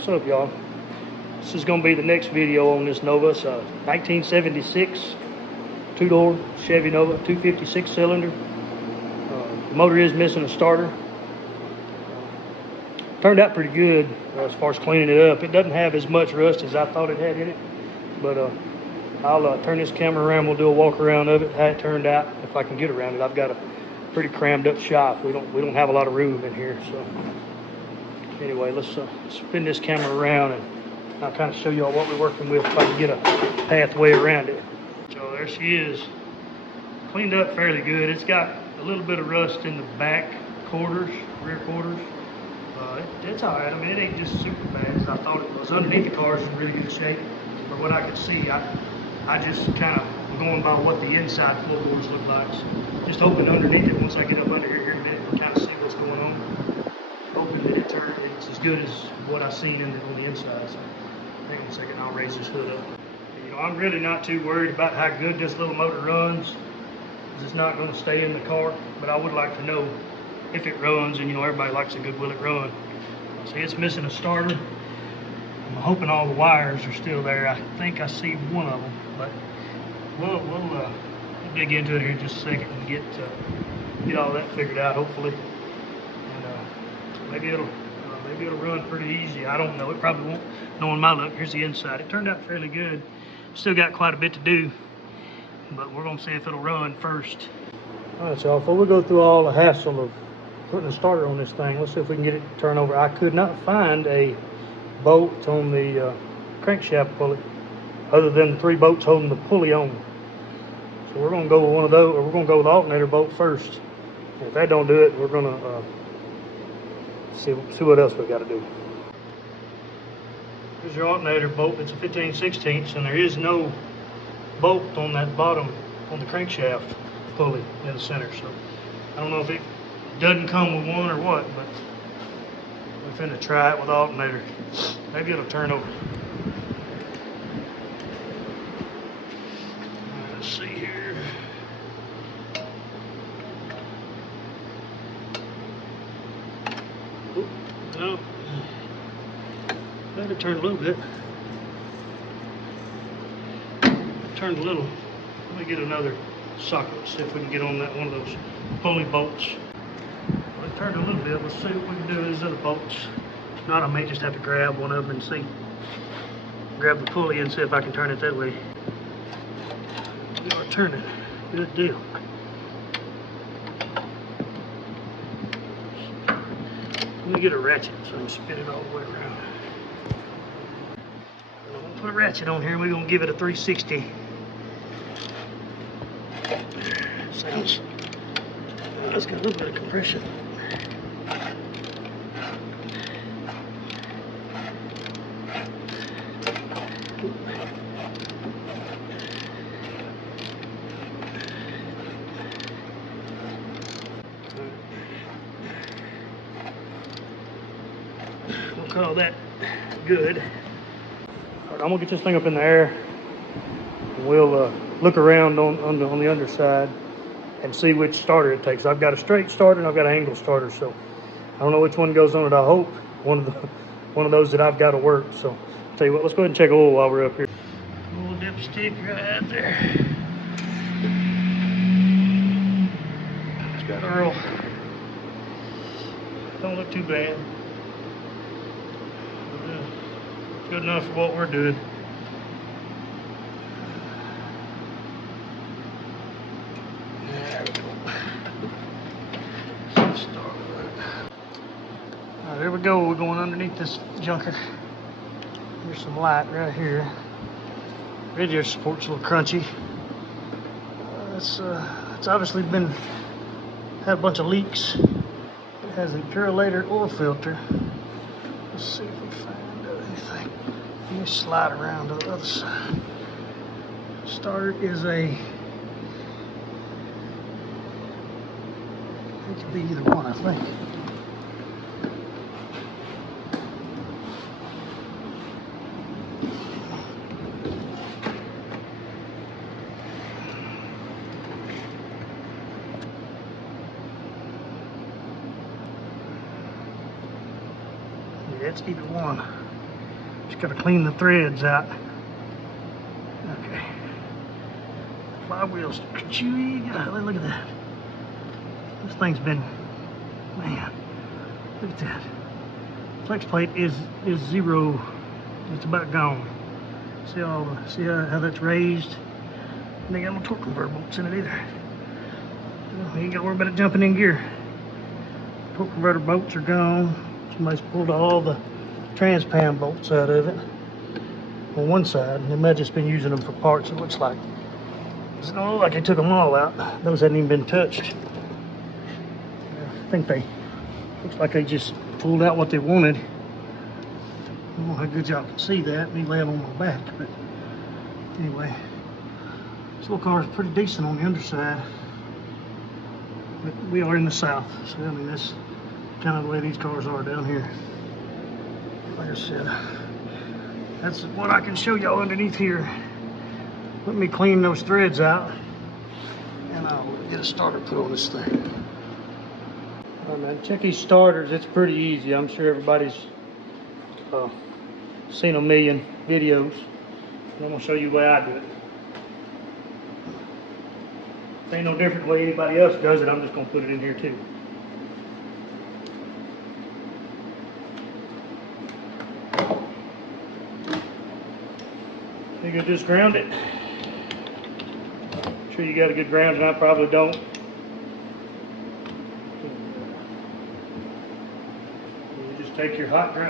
What's up, y'all? This is going to be the next video on this Nova. It's a 1976 two-door Chevy Nova, 256 cylinder. The motor is missing a starter. Turned out pretty good as far as cleaning it up. It doesn't have as much rust as I thought it had in it, but I'll turn this camera around. We'll do a walk around of it, how it turned out, if I can get around it. I've got a pretty crammed up shop. We don't have a lot of room in here, so anyway, let's spin this camera around and I'll kind of show y'all what we're working with if I can get a pathway around it. So there she is, cleaned up fairly good. It's got a little bit of rust in the back quarters, rear quarters. It's all right. I mean, it ain't just super bad as I thought it was. Underneath the car is in really good shape. From what I could see, I just kind of going by what the inside floorboards look like. So just hoping underneath it, once I get up under here in a minute, we'll kind of see what's going on. Hoping that it's as good as what I've seen on the inside. So hang on a second, I'll raise this hood up. You know, I'm really not too worried about how good this little motor runs, because it's not going to stay in the car. But I would like to know if it runs, and you know, everybody likes a good will it run. See, it's missing a starter. I'm hoping all the wires are still there. I think I see one of them, but we'll dig into it here in just a second and get all that figured out, hopefully. And maybe it'll run pretty easy. I don't know. It probably won't. Knowing my luck, here's the inside. It turned out fairly good. Still got quite a bit to do, but we're gonna see if it'll run first. All right, y'all. Before we go through all the hassle of putting a starter on this thing, let's see if we can get it to turn over. I could not find a bolt on the crankshaft pulley other than the 3 bolts holding the pulley on. So we're going to go with one of those, or we're going to go with the alternator bolt first. And if that don't do it, we're going to see what else we got to do. Here's your alternator bolt. It's a 15/16, and there is no bolt on that bottom, on the crankshaft pulley in the center. So I don't know if it doesn't come with one or what, but we're finna try it with the alternator. Maybe it'll turn over. Let's see here. Oop, no. Let it turn a little bit. Turned a little. Let me get another socket. See if we can get on that one of those pulley bolts. It turned a little bit. Let's see what we can do with these other bolts. If not, I may just have to grab one of them and see. Grab the pulley and see if I can turn it that way. We are turning. Good deal. Let me get a ratchet so I can spin it all the way around. I'm going to put a ratchet on here and we're going to give it a 360. Sounds. It's got a little bit of compression. We'll call that good. All right, I'm gonna get this thing up in the air. And we'll look around on the underside and see which starter it takes. I've got a straight starter and I've got an angle starter, so I don't know which one goes on it. I hope one of those that I've got to work. So I'll tell you what, let's go ahead and check oil while we're up here. A little dipstick right there. It's got Earl. Don't look too bad. Good enough for what we're doing. There we go. We're going underneath this junker. There's some light right here. Radiator support's a little crunchy. It's obviously had a bunch of leaks. It has a Purolator oil filter. Let's see if we find anything. Let me slide around to the other side. Starter is it could be either one, I think. Let's keep it one. Just gotta clean the threads out. Okay. Flywheel's chewy. Golly, look at that. This thing's been, man, look at that. Flex plate is zero. It's about gone. See how that's raised? And they got no torque converter bolts in it either. You ain't got to worry about it jumping in gear. Torque converter bolts are gone. Somebody's pulled all the transpan bolts out of it on one side. They might have just been using them for parts, it looks like. It don't look like they took them all out. Those hadn't even been touched. I think looks like they just pulled out what they wanted. I don't know how good y'all can see that, me laying on my back, but anyway. This little car is pretty decent on the underside. But we are in the South, so I mean that's kind of the way these cars are down here. Like I said, that's what I can show y'all underneath here. Let me clean those threads out and I'll get a starter put on this thing. All right, man, check these starters. It's pretty easy. I'm sure everybody's seen a million videos. I'm gonna show you the way I do it. It ain't no different the way anybody else does it. I'm just gonna put it in here too. You can just ground it. Make sure you got a good ground, and I probably don't. You just take your hot from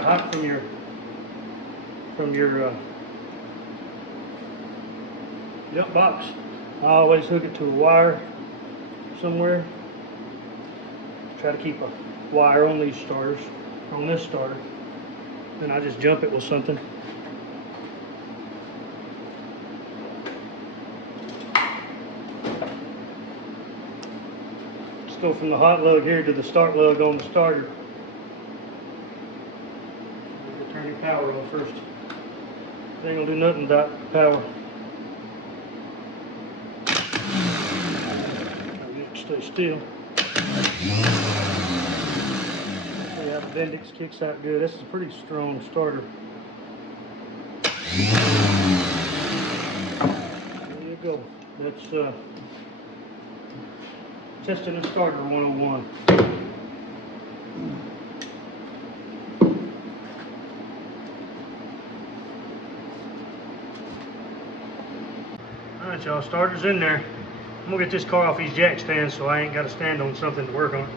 your jump box. I always hook it to a wire somewhere. Try to keep a wire on these starters, on this starter. Then I just jump it with something. Just go from the hot lug here to the start lug on the starter. Turn your power on first. It ain't gonna do nothing without power. Stay still. See how the Bendix kicks out good. This is a pretty strong starter. There you go. That's testing a starter 101. Alright y'all, starter's in there. I'm gonna get this car off these jack stands so I ain't got to stand on something to work on.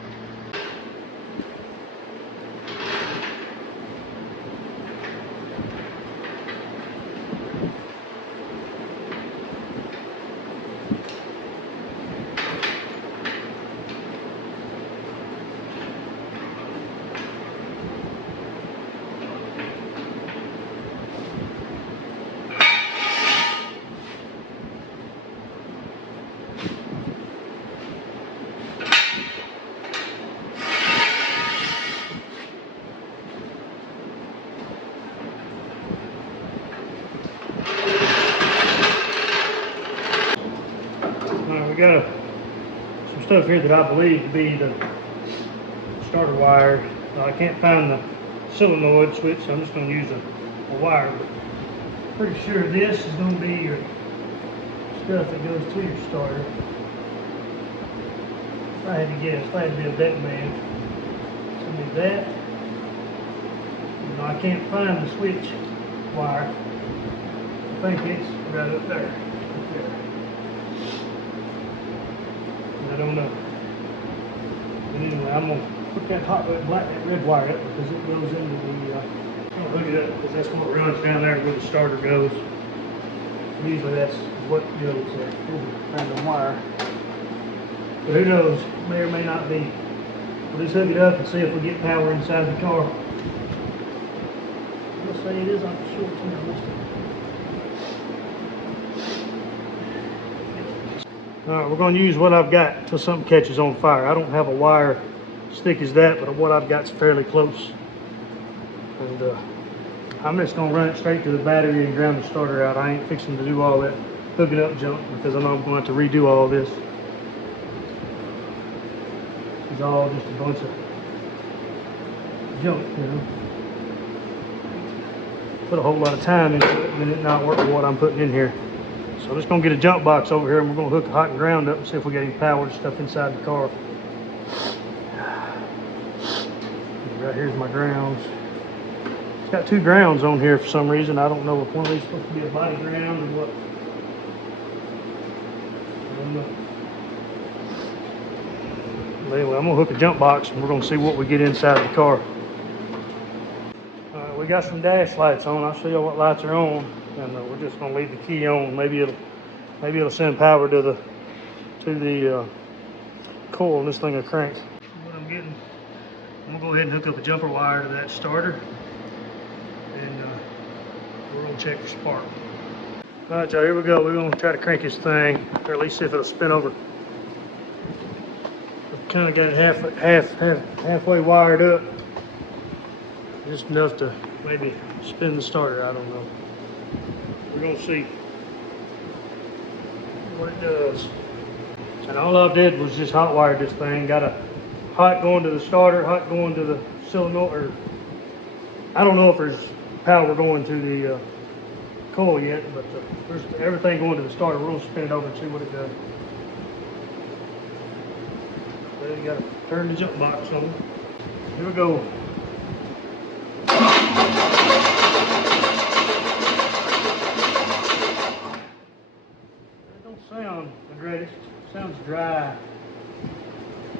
We got some stuff here that I believe to be the starter wire. I can't find the solenoid switch, so I'm just going to use a wire. But pretty sure this is going to be your stuff that goes to your starter. If I had to guess, if I had to be a bet man, it's going to be that. You know, I can't find the switch wire. I think it's right up there. I don't know. But anyway, I'm gonna put that that red wire up because it goes into the. I'm gonna hook it up because that's what runs down there where the starter goes. Usually that's what goes there. Random wire. But who knows? May or may not be. We'll just hook it up and see if we get power inside the car. I'll say it is on the short term. Alright, we're going to use what I've got until something catches on fire. I don't have a wire as thick as that, but what I've got is fairly close. And I'm just going to run it straight to the battery and ground the starter out. I ain't fixing to do all that hooking up junk because I know I'm going to have to redo all this. It's all just a bunch of junk, you know. put a whole lot of time into it and then it not work with what I'm putting in here. So I'm just gonna get a jump box over here and we're gonna hook a hot and ground up and see if we got any power and stuff inside the car. Right here's my grounds. It's got 2 grounds on here for some reason. I don't know if one of these is supposed to be a body ground or what. I don't know. But anyway, I'm gonna hook a jump box and we're gonna see what we get inside the car. We got some dash lights on. I'll show you what lights are on, and we're just gonna leave the key on. Maybe it'll send power to the coil and this thing will crank. What I'm getting, I'm gonna go ahead and hook up a jumper wire to that starter, and we're gonna check for spark. All right, y'all, here we go. We're gonna try to crank this thing, or at least see if it'll spin over. I've kind of got it halfway wired up, just enough to maybe spin the starter. I don't know. We're gonna see what it does. And all I did was just hot wired this thing. Got a hot going to the starter, hot going to the solenoid, or I don't know if there's power going to the coil yet, but there's everything going to the starter. We're gonna spin it over and see what it does. So you gotta turn the jump box on. Here we go. It don't sound the greatest. It sounds dry.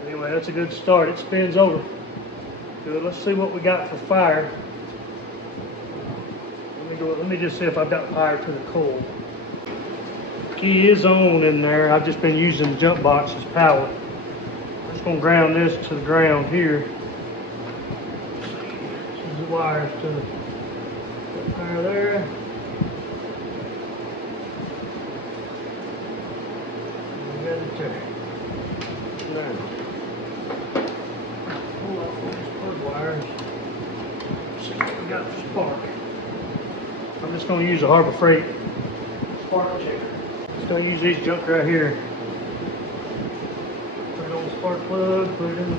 Anyway, that's a good start. It spins over. Good. Let's see what we got for fire. Let me just see if I've got fire to the coil. The key is on in there. I've just been using the jump box as power. I'm just gonna ground this to the ground here. This is the wires to the fire there. Now, pull off these plug wires. See what we got for spark. I'm just going to use a Harbor Freight spark checker. Just going to use these junk right here. Put it on the spark plug, put it in the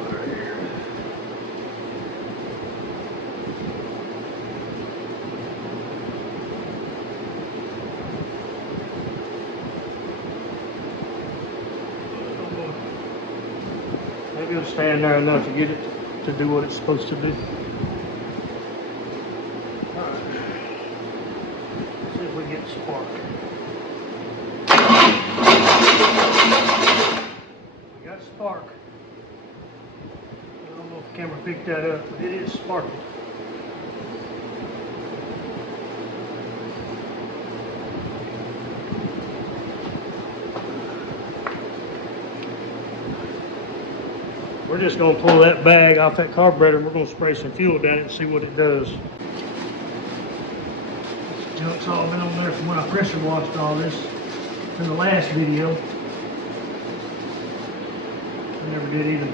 wire here. Maybe it'll stand there enough to get it to do what it's supposed to do. Alright. See if we get spark. We got spark. I don't know if the camera picked that up, but it is sparking. We're just going to pull that bag off that carburetor and we're going to spray some fuel down it and see what it does. This junk's all been on there from when I pressure washed all this in the last video. I never did even.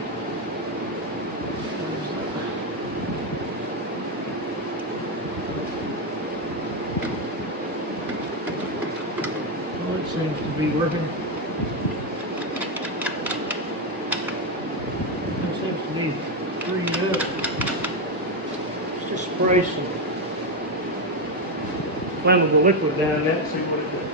Well, it seems to be working. Freed up. Let's just spray some flammable liquid down that and see what it does.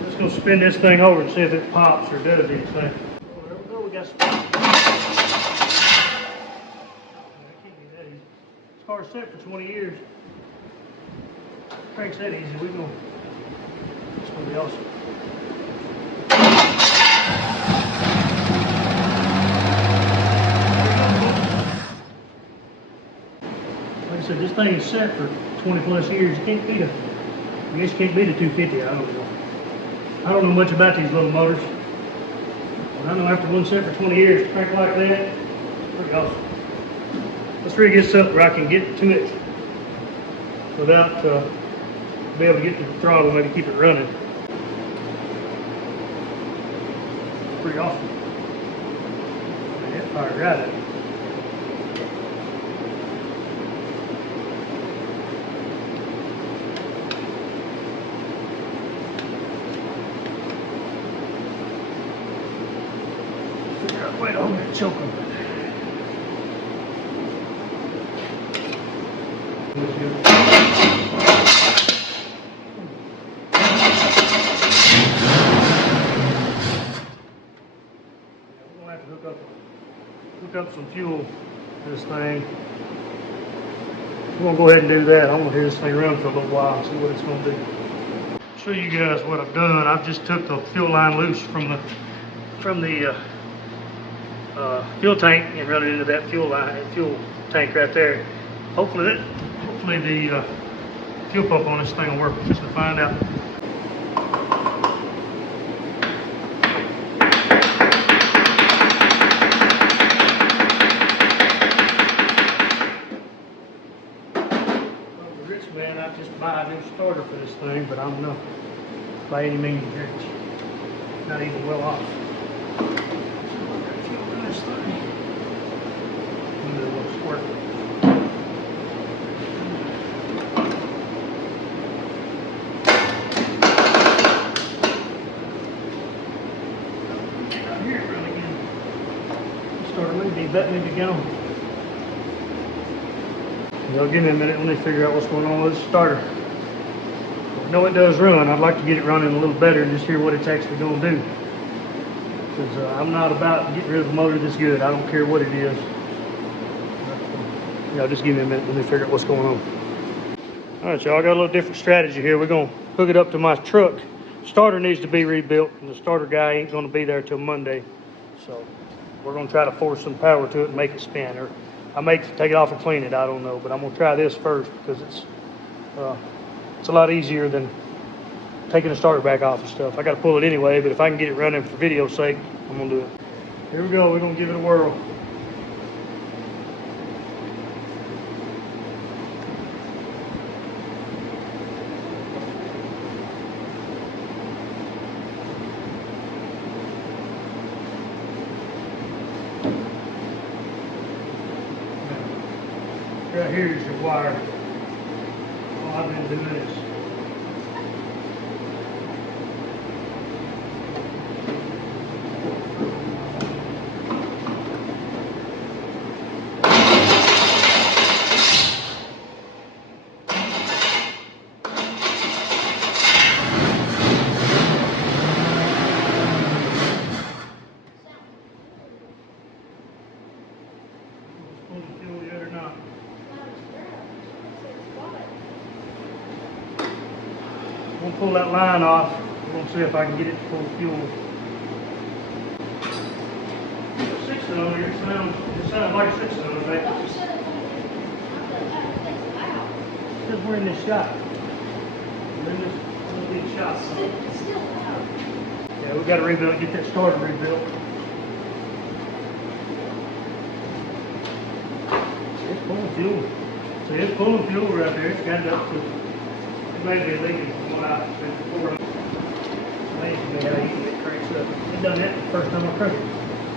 Let's go spin this thing over and see if it pops or does anything. Oh, there we go, we got some. That can't be that easy. This car's set for 20 years. Cranks that easy, we go. It's gonna be awesome. Like I said, this thing is set for 20 plus years. You can't beat it. I guess you can't beat a 250, I don't know. I don't know much about these little motors. But I know after one set for 20 years, to crank like that, it's pretty awesome. Let's rig this up where I can get to it without be able to get to the throttle, maybe keep it running. pretty awesome. Man, it fired right up. Figure out a way to hold it, choke them. Hook up some fuel to this thing. We're gonna go ahead and do that. I'm gonna hear this thing run for a little while and see what it's gonna do. Show you guys what I've done. I've just took the fuel line loose from the fuel tank and run it into that fuel tank right there. Hopefully the fuel pump on this thing will work. We're just gonna find out. Man, I just buy a new starter for this thing, but I'm not by any means rich. Not even well off. This thing. A little squirt. Out here, run again. Starter may be betting me to get on. Y'all give me a minute, let me figure out what's going on with the starter. I know it does run. I'd like to get it running a little better and just hear what it's actually going to do. Because I'm not about getting rid of a motor this good. I don't care what it is. Y'all just give me a minute, let me figure out what's going on. Alright y'all, I got a little different strategy here. We're going to hook it up to my truck. Starter needs to be rebuilt and the starter guy ain't going to be there till Monday. So we're going to try to force some power to it and make it spin. Or I may take it off and clean it, I don't know, but I'm gonna try this first because it's a lot easier than taking the starter back off and stuff. I gotta pull it anyway, but if I can get it running for video's sake, I'm gonna do it. Here we go, we're gonna give it a whirl. Right here is your wire. All I've been doing is pulling fuel yet or not. I'm gonna pull that line off. We're gonna see if I can get it to pull fuel. 6-cylinder, it sounds like a 6-cylinder, right? Because we're in this shop. We're in this big shop. Yeah, we gotta rebuild, get that starter rebuilt. It's pulling fuel. See, it's pulling fuel right there. It's got it up to it may be leaking from what I've been before. Amazing how easy it cranks up. I've done that the first time I cranked it.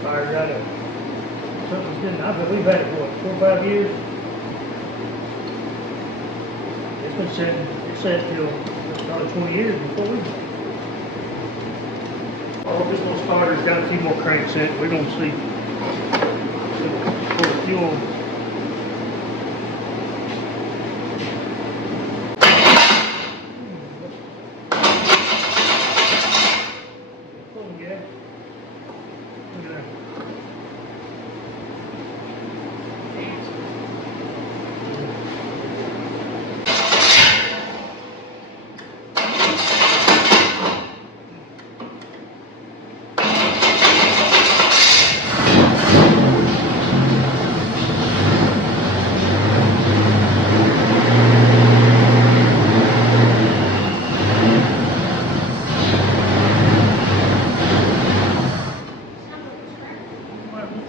Fired right up. Something's getting, we've had it for what, 4 or 5 years? It's been sitting, it's sat till probably 20 years before we did. Oh, this little starter's got a few more cranks in it. We're going to see. Pull the fuel.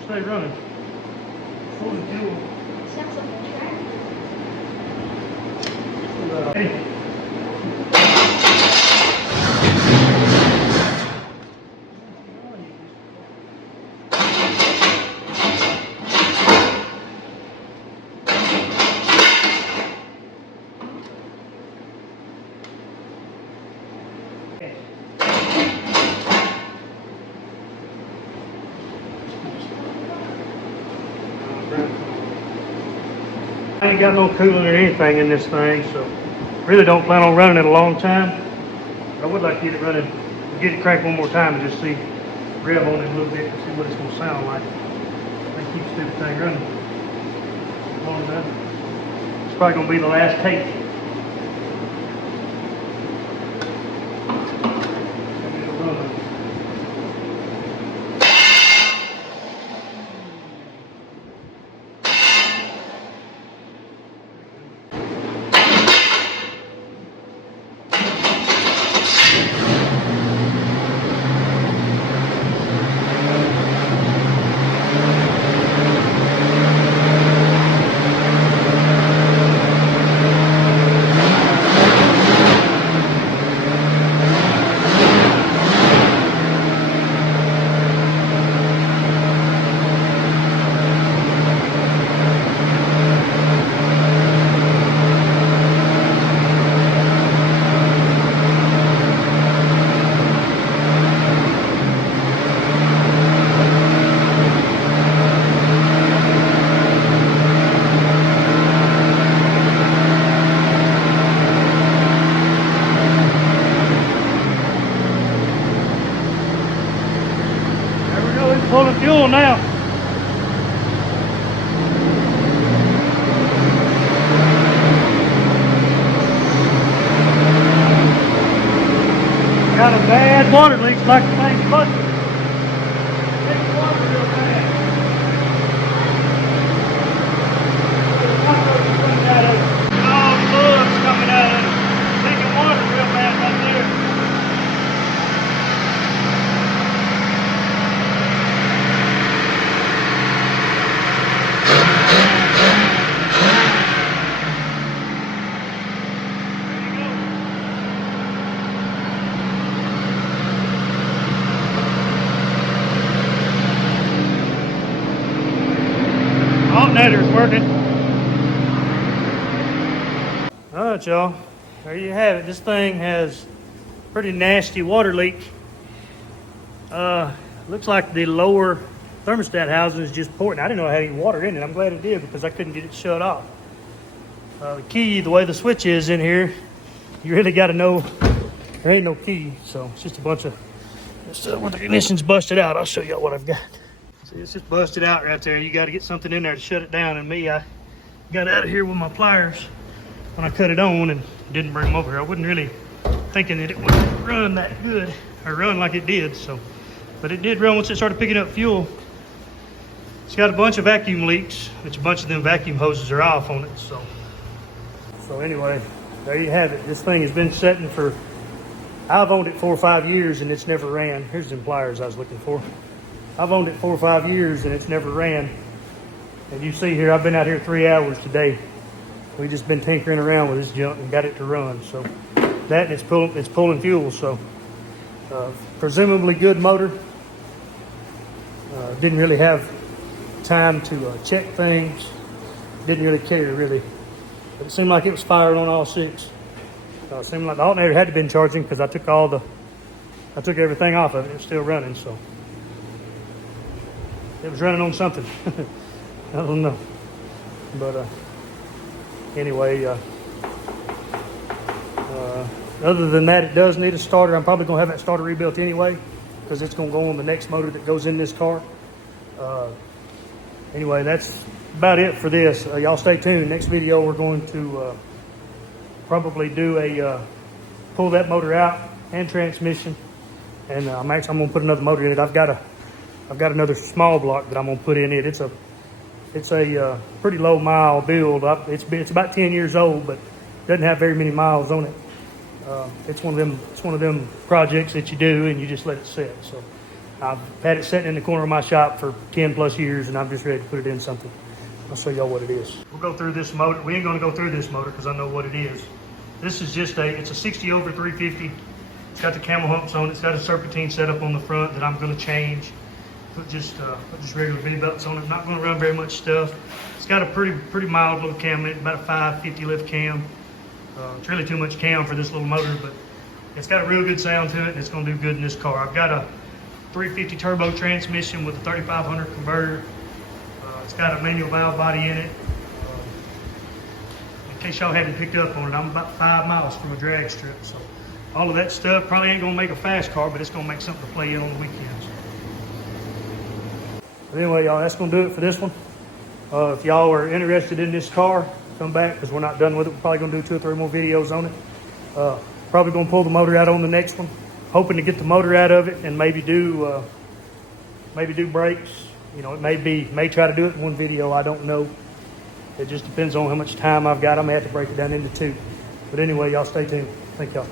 Stay running. Full of fuel. Hey. ain't got no coolant or anything in this thing, so really don't plan on running it a long time. I would like to get it running, get it cranked one more time and just see, rev on it a little bit to see what it's going to sound like. That keeps the thing running long enough. It's probably going to be the last take. Pulling fuel now. Got a bad water leak, like the thing's busted. It's water real bad. Oh, blood's coming out of it. Leaking water real bad right there. Alternator's working. All right, y'all. There you have it. This thing has pretty nasty water leak. Looks like the lower thermostat housing is just pouring. I didn't know it had any water in it. I'm glad it did because I couldn't get it shut off. The key, the way the switch is in here, you really got to know there ain't no key. So it's just a bunch of when the ignition's busted out. I'll show y'all what I've got. See, it's just busted out right there. You got to get something in there to shut it down. And me, I got out of here with my pliers when I cut it on and didn't bring them over here. I wasn't really thinking that it would run that good or run like it did. So, but it did run once it started picking up fuel. It's got a bunch of vacuum leaks, which a bunch of them vacuum hoses are off on it. So anyway, there you have it. This thing has been setting for, I've owned it 4 or 5 years and it's never ran. Here's the pliers I was looking for. I've owned it 4 or 5 years and it's never ran. And you see here, I've been out here 3 hours today. We've just been tinkering around with this junk and got it to run. So that and it's pulling fuel. So presumably good motor. Didn't really have time to check things. Didn't really care really. But it seemed like it was firing on all 6. It seemed like the alternator had to been charging because I took everything off of it. It was still running, so it was running on something. I don't know. But anyway, other than that, it does need a starter. I'm probably gonna have that starter rebuilt anyway because it's gonna go on the next motor that goes in this car. Anyway, that's about it for this. Y'all stay tuned. Next video, we're going to probably do pull that motor out and transmission, and I'm gonna put another motor in it. I've got another small block that I'm gonna put in it. It's a pretty low mile build. It's about 10 years old, but doesn't have very many miles on it. It's one of them projects that you do and you just let it sit. So I've had it sitting in the corner of my shop for 10 plus years, and I'm just ready to put it in something. I'll show y'all what it is. We'll go through this motor. We ain't gonna go through this motor because I know what it is. This is just it's a 60 over 350. It's got the camel humps on it. It's got a serpentine setup on the front that I'm gonna change. Put just regular V belts on it. Not gonna run very much stuff. It's got a pretty mild little cam in it, about a 550 lift cam. It's really too much cam for this little motor, but it's got a real good sound to it, and it's gonna do good in this car. I've got a 350 turbo transmission with a 3500 converter. It's got a manual valve body in it. case y'all hadn't picked up on it, I'm about 5 miles from a drag strip. So all of that stuff probably ain't gonna make a fast car, but it's gonna make something to play in on the weekends. But anyway, y'all, that's gonna do it for this one. If y'all are interested in this car, come back, because we're not done with it. We're probably gonna do 2 or 3 more videos on it. Probably gonna pull the motor out on the next one. Hoping to get the motor out of it and maybe do brakes. You know, it may try to do it in one video. I don't know. It just depends on how much time I've got. I may have to break it down into 2. But anyway, y'all stay tuned. Thank y'all.